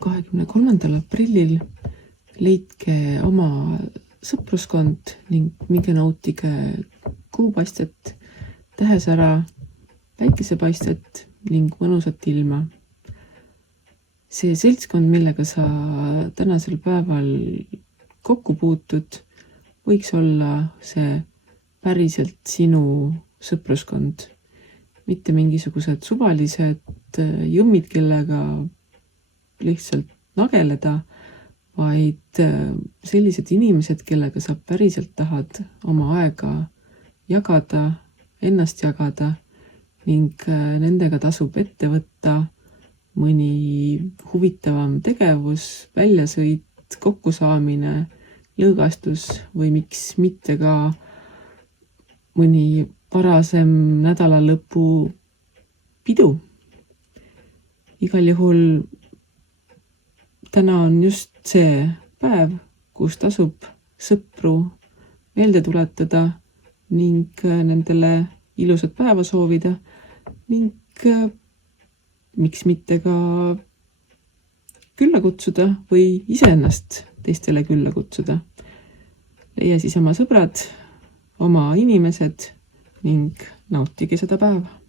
23. aprillil leidke oma sõpruskond ning minge nautige kuupaistet, tähesära, päikesepaistet ning mõnusat ilma. See seltskond, millega sa tänasel päeval kokku puutud, võiks olla see päriselt sinu sõpruskond. Mitte mingisugused suvalised jõmmid, kellega lihtsalt nageleda, vaid sellised inimesed, kellega sa päriselt tahad oma aega jagada, ennast jagada ning nendega tasub ette võtta mõni huvitavam tegevus, väljasõit, kokkusaamine, lõõgastus või miks mitte ka mõni varasem nädalalõpu pidu. Igal juhul täna on just see päev, kus tasub sõpru meelde tuletada ning nendele ilusat päeva soovida ning miks mitte ka külla kutsuda või iseennast teistele külla kutsuda. Leia siis oma sõbrad, oma inimesed ning nautige seda päeva.